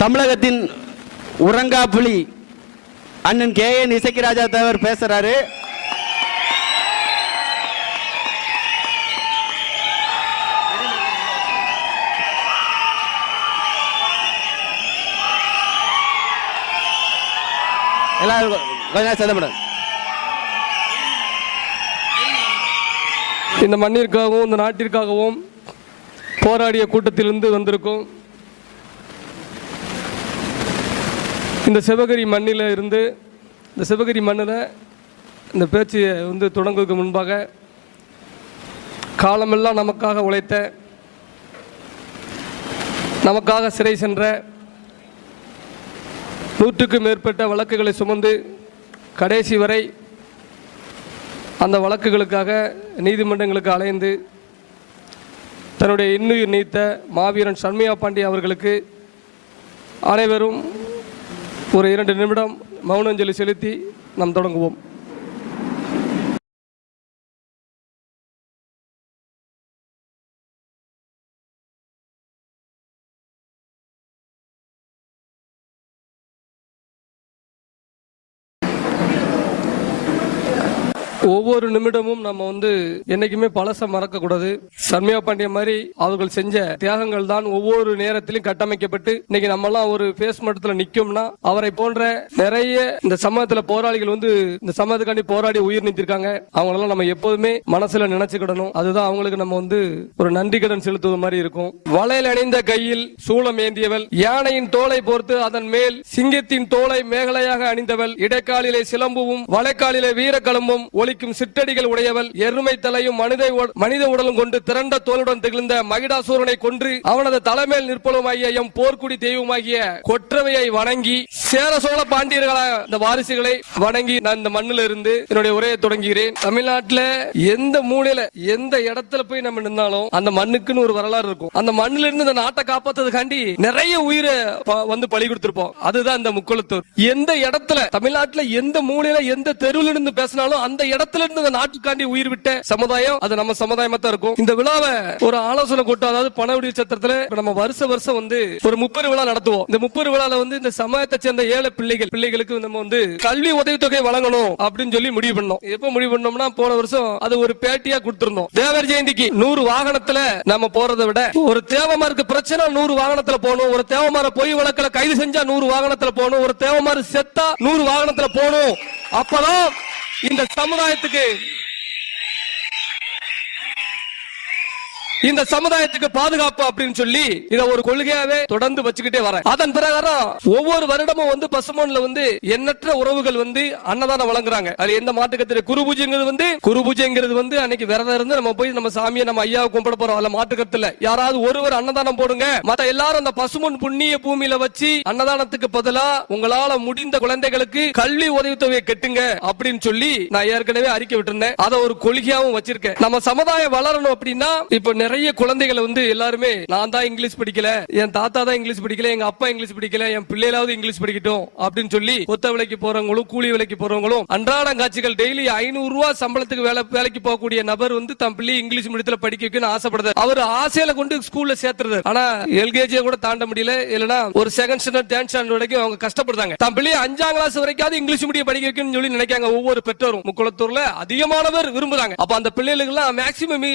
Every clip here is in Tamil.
தமிழகத்தின் உறங்கா புலி அண்ணன் KN இசக்கிராஜா தேவர் பேசுறாரு. எல்லாரும் கொஞ்சம் சத்தப்படும். இந்த மண்ணிற்காகவும் இந்த நாட்டிற்காகவும் போராடிய கூட்டத்திலிருந்து வந்திருக்கும் இந்த சிவகிரி மண்ணில் இருந்து இந்த சிவகிரி மண்ணில் இந்த பேச்சை தொடங்குவதற்கு முன்பாக காலமெல்லாம் நமக்காக உழைத்த, நமக்காக சிறை சென்ற, 100க்கும் மேற்பட்ட வழக்குகளை சுமந்து கடைசி வரை அந்த வழக்குகளுக்காக நீதிமன்றங்களுக்கு அலைந்து தன்னுடைய இன்னுயிர் நீத்த மாவீரன் சண்முகா பாண்டியன் அவர்களுக்கு அனைவரும் ஒரு 2 நிமிடம் மௌனஞ்சலி செலுத்தி நாம் தொடங்குவோம். ஒவ்வொரு நிமிடமும் நம்ம என்னைக்குமே பழச மறக்க கூடாது. சண்முகா பாண்டியன் மாதிரி அவர்கள் செஞ்ச தியாகங்கள் தான் ஒவ்வொரு நேரத்திலும் கட்டமைக்கப்பட்டு இன்னைக்கு நம்ம எல்லாம் ஒரு பேஸ் மட்டத்தில் நிக்கும்னா அவரை போன்ற நிறைய இந்த சமூகத்துல போராளிகள் இந்த சமூகத்துக்காண்டி போராடி உயிர் நீத்திருக்காங்க. அவங்களெல்லாம் நம்ம எப்போதுமே மனசுல நினைச்சுக்கிடணும். அதுதான் அவங்களுக்கு நம்ம ஒரு நன்றி கடன் செலுத்துவது மாதிரி இருக்கும். வளையல் அணிந்த கையில் சூளம் ஏந்தியவள், யானையின் தோலை போர்த்து அதன் மேல் சிங்கத்தின் தோலை மேகலையாக அணிந்தவள், இடைக்காலிலே சிலம்புவும் வளைக்காலிலே வீரக்கலம்பும் ஒலிக்கும் சிற்றடிகள் உடையவள், எருமை தலையும் மனித உடலும் கொண்டு திரண்ட தோளுடன் திகழ்ந்த மகிடாசூரனை கொன்று அவனது தலைமையில் நிற்பலுமாகிய எம் போர்க்குடி தெய்வமாகிய கொற்றவையை வணங்கி சேர சோழ பாண்டியர்கள இந்த வாரிசுகளை வணங்கி நான் இந்த மண்ணில் இருந்து என்னுடைய உரையை தொடங்குகிறேன். தமிழ்நாட்டில் எந்த மூலையில எந்த இடத்துல போய் நம்ம நின்னாலும் அந்த மண்ணுக்குன்னு ஒரு வரலாறு இருக்கும். அந்த மண்ணில இருந்து இந்த நாட்டை காப்பாத்துறதுக்காண்டி நிறைய உயிரை பலி கொடுத்திருப்போம். அதுதான் இந்த முக்குளத்தூர். எந்த இடத்துல தமிழ்நாட்டில் எந்த மூலையில எந்த தெருவில் இருந்து பேசினாலும் அந்த இடத்துல இருந்து இந்த நாட்டுக்காண்டி உயிர் விட்ட சமுதாயம் அது நம்ம சமுதாயமா தான் இருக்கும். இந்த விழாவை ஒரு ஆலோசனை கூட்டம், அதாவது பணவெடி சத்திரத்துல நம்ம வருஷம் ஒரு 30 விழா நடத்துவோம். இந்த 30 விழால இந்த சமயத்தை சேர்ந்த ஏழை பிள்ளைகளுக்கு நம்ம கல்வி உதவித்தொகை வழங்கணும் அப்படின்னு சொல்லி முடிவு பண்ணோம். எப்ப முடிவு பண்ணோம்னா போன வருஷம் அது ஒரு பேட்டியா கொடுத்திருந்தோம். தேவர் ஜெயந்திக்கு 100 வாகனத்துல நம்ம போறதை விட ஒரு தேவமாருக்கு பிரச்சனை 100 வாகனத்துல போகணும், ஒரு தேவமார பொய் வழக்குல கைது செஞ்சா 100 வாகனத்துல போகணும், ஒரு தேவமாறு செத்தா 100 வாகனத்துல போகணும். அப்பதான் இந்த சமுதாயத்துக்கு பாதுகாப்பு அப்படின்னு சொல்லி இத ஒரு கொள்கையாவே தொடர்ந்து வச்சுக்கிட்டே வரேன். அதன் பிரகாரம் ஒவ்வொரு வருடமும் பசுமோன்ல எண்ணற்ற உறவுகள் அன்னதானம் வழங்குறாங்க. அது எந்த மாட்டுக்கத்திர குரு பூஜைங்கிறது அன்னைக்கு விரதம் இருந்து நம்ம போய் நம்ம சாமியை நம்ம ஐயாவை கும்பிட போறோம். அதுல மாட்டுக்கத்துல யாராவது ஒருவர் அன்னதானம் போடுங்க, மத்த எல்லாரும் அந்த பசுமோன் புண்ணிய பூமியில வச்சு அன்னதானத்துக்கு பதிலா உங்களால முடிந்த குழந்தைகளுக்கு கல்வி உதவித்தொகையை கட்டுங்க அப்படின்னு சொல்லி நான் ஏற்கனவே அறிக்கை விட்டுருந்தேன். அதை ஒரு கொள்கையாவும் வச்சிருக்கேன். நம்ம சமுதாயம் வளரணும் அப்படின்னா இப்ப நிறைய குழந்தைகளை எல்லாருமே நான் தான் இங்கிலீஷ் படிக்கல, என் தாத்தா தான் இங்கிலீஷ் படிக்கல, எங்க அப்பா இங்கிலீஷ் படிக்கல, என் பிள்ளைகளாவது இங்கிலீஷ் படிக்கட்டும் அப்படின்னு சொல்லி கொத்த விலைக்கு போறவங்களும் கூலி விலைக்கு போறவங்களும் அன்றாட காட்சிகள் டெய்லி 500 ரூபாய் சம்பளத்துக்கு வேலைக்கு போகக்கூடிய நபர் தம் பிள்ளை இங்கிலீஷ் மீடியத்துல படிக்க வைக்கணும்னு ஆசைப்படுது. அவர் ஆசையில கொண்டு ஸ்கூல்ல சேர்த்துறது. ஆனா எல்கேஜி கூட தாண்ட முடியல, இல்லனா ஒரு செகண்ட் ஸ்டாண்டர்ட் தேர்ட் ஸ்டாண்டர்ட் வரைக்கும் அவங்க கஷ்டப்படுறாங்க. தம் பிள்ளை 5ஆம் கிளாஸ் வரைக்கும் இங்கிலீஷ் மீடியம் படிக்க வைக்கணும்னு சொல்லி நினைக்காங்க ஒவ்வொரு பெற்றோரும். முக்குளத்தூர்ல அதிகமானவர் விரும்புறாங்க. அப்ப அந்த பிள்ளைகளுக்கு எல்லாம் மேக்ஸிமம்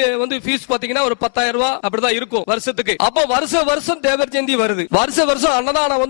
ஃபீஸ் பாத்தீங்கன்னா ஒரு 10,000 ரூபாய் அப்படிதான் இருக்கும் வருஷத்துக்கு. அப்ப வருஷம் தேவர் ஜெயந்தி வருது. வருஷம் அன்னதானம்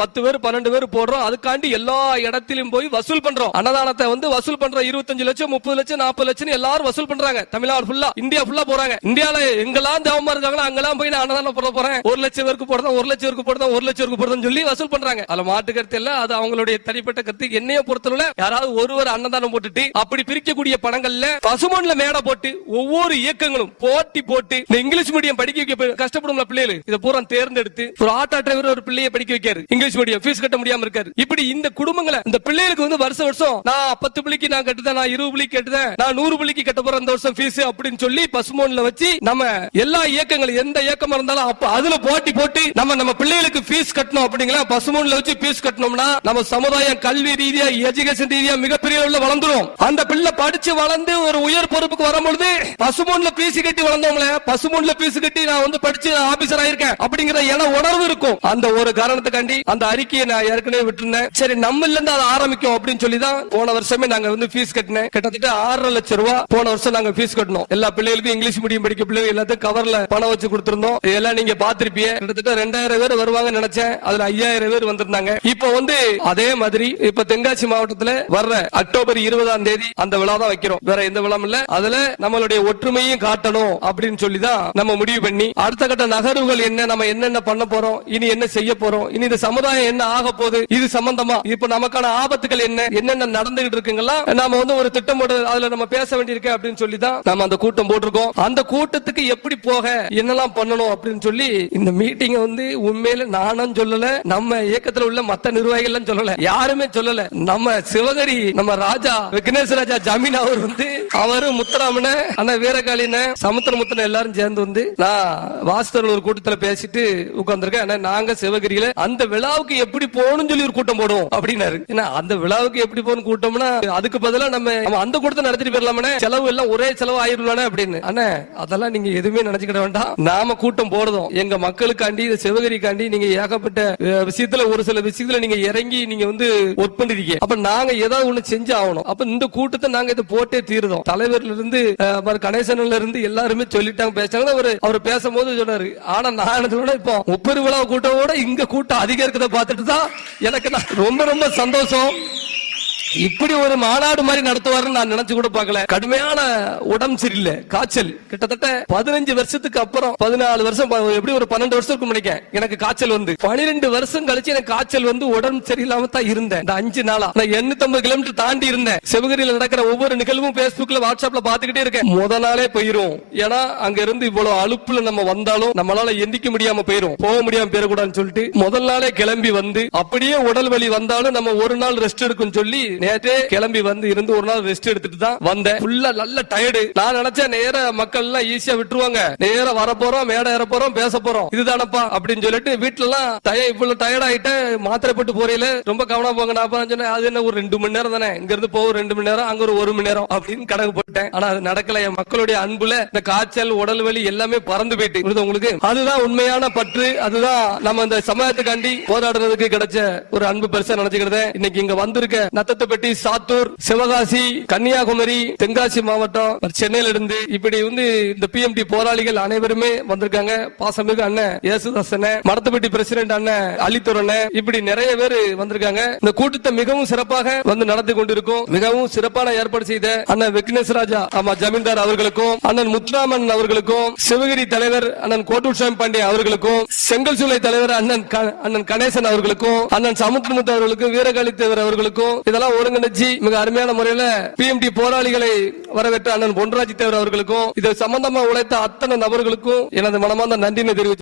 10 பேர் 12 பேர் போடுறோம். அதுக்காண்டி எல்லா இடத்திலும் போய் வசூல் பண்றோம். அன்னதானத்தை வசூல் பண்றோம். 25 லட்சம் 30 லட்சம் 40 லட்சம் எல்லாரும் வசூல் பண்றாங்க. தமிழ்நாடு ஃபுல்லா, இந்தியா ஃபுல்லா போறாங்க. இந்தியால எங்கெல்லாம் தேவமா இருக்காங்களோ அங்கெல்லாம் போய் நான் அன்னதானம் போட போறேன், 1 லட்சம் பேருக்கு போடுறேன், 1 லட்சம் பேருக்கு போடுறேன், 1 லட்சம் பேருக்கு போடுறேன்னு சொல்லி வசூல் பண்றாங்க. அதுல மாட்டு கருத்து இல்ல, அது அவங்களுடைய தனிப்பட்ட கருத்து. என்னைய பொறுத்தவரை யாராவது ஒருவர் அன்னதானம் போட்டுட்டு அப்படி பிரிக்கக்கூடிய பணங்கள்ல பசுமோன்ல மேடை போட்டு ஒவ்வொரு இயக்கங்களும் போட்டி போட்டு இங்கிலீஷ் மீடியம் படிக்க வைக்க கஷ்டப்படும் பிள்ளைகள் இதை பூரா தேர்ந்தெடுத்து ஒரு ஆட்டோ டிரைவர் ஒரு பிள்ளையை படிக்க வைக்காரு, இங்கிலீஷ் மீடியம் ஃபீஸ் கட்ட முடியாம இருக்காரு. இப்படி இந்த குடும்பங்களை இந்த பிள்ளைகளுக்கு வருஷம் நான் 10 பிள்ளைக்கு நான் கட்டுதேன், நான் 20 பிள்ளைக்கு கட்டுதேன், நான் 100 பிள்ளைக்கு கட்ட போறேன் இந்த வருஷம் ஃபீஸ் அப்படின்னு சொல்லி பசுமோன்ல வச்சு நம்ம எல்லா இயக்கங்கள் எந்த இயக்கமா இருந்தாலும் அப்ப அதுல போட்டி போட்டு நம்ம பிள்ளைகளுக்கு ஃபீஸ் கட்டணும். அப்படிங்களா பசுமோன்ல வச்சு ஃபீஸ் கட்டணும்னா நம்ம சமுதாயம் கல்வி ரீதியா எஜுகேஷன் ரீதியா மிகப்பெரிய உள்ள வளர்ந்துரும். அந்த பிள்ளை படிச்சு வளர்ந்து ஒரு உயர் பொறுப்புக்கு வரும்பொழுது பசுமோன்ல ஃபீஸ் கட்டி வளர்ந்தவங்கள பசுமொன்ல பீஸ் கட்டி நான் வந்து படிச்சு ஆபீசர் ஆயிருக்கேன் அப்படிங்கிற என உணர்வு இருக்கும். அந்த ஒரு காரணத்துக்காண்டி அந்த அறிக்கையை நான் ஏற்கனவே விட்டுருந்தேன். சரி நம்மள இருந்து அதை ஆரம்பிக்கும் அப்படின்னு சொல்லி தான் போன வருஷமே நாங்க வந்து ஃபீஸ் கட்டினேன். கிட்டத்தட்ட 6.5 லட்சம் ரூபாய் போன வருஷம் நாங்க ஃபீஸ் கட்டணும். எல்லா பிள்ளைகளுக்கும் இங்கிலீஷ் மீடியம் படிக்க பிள்ளைங்க எல்லாத்துக்கும் கவர்ல பணம் வச்சு கொடுத்திருந்தோம். இதெல்லாம் நீங்க பாத்திருப்பீங்க. கிட்டத்தட்ட 2000 பேர் வருவாங்க நினைச்சேன். அதுல 5000 பேர் வந்திருந்தாங்க. இப்போ வந்து அதே மாதிரி இப்ப தென்காசி மாவட்டத்துல வர்ற அக்டோபர் 20ஆம் தேதி அந்த விழா தான் வைக்கிறோம். வேற எந்த விழாவும் இல்ல. அதுல நம்மளுடைய ஒற்றுமையும் காட்டணும் அப்படின்னு சொல்லி தான் நம்ம முடிவு பண்ணி அடுத்த கட்ட நகர்வுகள் என்ன, நம்ம என்னென்ன பண்ண போறோம், இனி என்ன செய்ய போறோம், இனி இந்த சமுதாயம் என்ன ஆக போகுது, இது சம்பந்தமா இப்ப நமக்கான ஆபத்துகள் என்னென்ன நடந்துகிட்டு இருக்குங்களா நாம வந்து ஒரு திட்டம் போட்டு அதுல நம்ம பேச வேண்டியிருக்கு அப்படின்னு சொல்லி தான் நம்ம அந்த கூட்டம் போட்டிருக்கோம். அந்த கூட்டத்துக்கு எப்படி போக என்னெல்லாம் பண்ணணும் அப்படின்னு சொல்லி இந்த மீட்டிங் வந்து உண்மையில நானும் சொல்லல, நம்ம இயக்கத்துல உள்ள மத்த நிர்வாகிகள் சொல்லல, யாருமே சொல்லல. நம்ம சிவகரி நம்ம ராஜா விக்னேஷ் ராஜா ஜமீன் அவர் வந்து அவரு முத்துராமன அண்ணா வீரகாலின சமுத்திரமுத்தன எல்லாரும் சேர்ந்து வந்து நான் வாஸ்தவர்கள் ஒரு கூட்டத்துல பேசிட்டு உட்கார்ந்துருக்கேன். நாங்க சிவகிரியில அந்த விழாவுக்கு எப்படி போகணும்னு சொல்லி ஒரு கூட்டம் போடுவோம் அப்படின்னாரு. ஏன்னா அந்த விழாவுக்கு எப்படி போகணும் கூட்டம்னா அதுக்கு பதிலா நம்ம அந்த கூட்டத்தை நடத்திட்டு போயிடலாமே, செலவு எல்லாம் ஒரே செலவு ஆயிருவானே அப்படின்னு. அண்ணா அதெல்லாம் நீங்க எதுவுமே நினைச்சுக்கிட வேண்டாம். நாம கூட்டம் போடுறோம் எங்க மக்களுக்காண்டி, சிவகிரிக்காண்டி. நீங்க ஏகப்பட்ட விஷயத்துல ஒரு சில விஷயத்துல நீங்க இறங்கி நீங்க வந்து ஒர்க் பண்ணிருக்கீங்க. அப்ப நாங்க ஏதாவது ஒண்ணு செஞ்சு ஆகணும். அப்ப இந்த கூட்டத்தை நாங்க இதை போட்டே தீர்றோம். தலைவர்ல இருந்து கணேசன்ல இருந்து எல்லாருமே சொல்லிட்டாங்க, பேசாங்க. அவர் பேசும்போது சொன்னாரு, ஆனா நான் என்ன சொல்றேன், இப்போ முப்பெரு விழா கூட்டத்தோட இங்க கூட்டம் அதிகம் இருக்கிறத பார்த்துட்டு தான் எனக்கு ரொம்ப ரொம்ப சந்தோஷம். இப்படி ஒரு மாநாடு மாதிரி நடத்துவாருன்னு நான் நினைச்சு கூட பார்க்கல. கடுமையான உடம்பு சரியில்லை, காய்ச்சல். கிட்டத்தட்ட 15 வருஷத்துக்கு அப்புறம் 14 வருஷம் எப்படி ஒரு 12 வருஷத்துக்கு நினைக்கிறேன் எனக்கு காய்ச்சல் வந்து 12 வருஷம் கழிச்சு எனக்கு காய்ச்சல் வந்து உடம்பு சரியில்லாம தான் இருந்தேன். இந்த 5 நாளா நான் 850 கிலோமீட்டர் தாண்டி இருந்தேன். சிவகிரியில நடக்கிற ஒவ்வொரு நிகழ்வும் பேஸ்புக்ல வாட்ஸ்அப்ல பாத்துக்கிட்டே இருக்கேன். முத நாளே போயிரும். ஏன்னா அங்க இருந்து இவ்வளவு அலுப்புல நம்ம வந்தாலும் நம்மளால எந்திக்க முடியாம போயிரும், போக முடியாம போயிடக்கூடாதுன்னு சொல்லிட்டு முதல் நாளே கிளம்பி வந்து அப்படியே உடல் வலி வந்தாலும் நம்ம ஒரு நாள் ரெஸ்ட் எடுக்கும் சொல்லி நேற்றே கிளம்பி வந்து இருந்து ஒரு நாள் ரெஸ்ட் எடுத்துட்டு தான் வந்தேன். ஃபுல்லா நல்ல டயர்டு. நான் நினைச்சேன் நேர மக்கள் எல்லாம் ஈஸியா விட்டுருவாங்க, நேர வர போறோம், மேடை ஏற போறோம், பேச போறோம், இதுதானப்பா அப்படின்னு சொல்லிட்டு வீட்டுல எல்லாம் இவ்வளவு டயர்ட் ஆயிட்டேன். மாத்திரை போட்டு போறையில ரொம்ப கவனம் போங்க. நான் சொன்னேன் அது என்ன ஒரு 2 மணி நேரம் தானே, இங்க இருந்து போக 2 மணி நேரம், அங்க ஒரு 1 மணி நேரம் அப்படின்னு கணக்கு போட்டேன். ஆனா அது நடக்கல. என் மக்களுடைய அன்புல இந்த காய்ச்சல் உடல் வலி எல்லாமே பறந்து போயிட்டு உங்களுக்கு. அதுதான் உண்மையான பற்று. அதுதான் நம்ம இந்த சமயத்துக்காண்டி போராடுறதுக்கு கிடைச்ச ஒரு அன்பு பெருசா நினைச்சுக்கிறத. இன்னைக்கு இங்க வந்திருக்க நத்தத்துப்பட்டி, சாத்தூர், சிவகாசி, கன்னியாகுமரி, தென்காசி மாவட்டம், சென்னையில இருந்து இப்படி வந்து இந்த பிஎம்டி போராளிகள் அனைவருமே வந்திருக்காங்க. பாசமிகு அண்ணன் ஏசுதாசன், மடத்துப்பட்டி பிரசிடென்ட் அண்ணன் அலித்துரன், இப்படி நிறைய பேர் வந்திருக்காங்க. இந்த கூட்டத்தை மிகவும் சிறப்பாக வந்து நடத்தி கொண்டிருக்கும். மிகவும் சிறப்பான ஏற்பாடு செய்த அண்ணன் விக்னேஷ் ராஜா ஜமீன்தார் அவர்களுக்கும், அண்ணன் முத்துராமன் அவர்களுக்கும், சிவகிரி தலைவர் அண்ணன் கோட்டூர்சாமி பாண்டியன் அவர்களுக்கும், செங்கல் சூளை தலைவர் அண்ணன் கணேசன் அவர்களுக்கும், அண்ணன் சமுத்திரமுத்து அவர்களுக்கும், வீரகாளி தேவர் அவர்களுக்கும், இதெல்லாம் ஒருங்கிணைச்சு மிக அருமையான முறையில் பிஎம்டி போராளிகளை வரவேற்ற அண்ணன் பொன்ராஜ் தேவர் அவர்களுக்கும், இது சம்பந்தமா உழைத்த அத்தனை நபர்களுக்கும் எனது மனமார்ந்த நன்றியை தெரிவித்து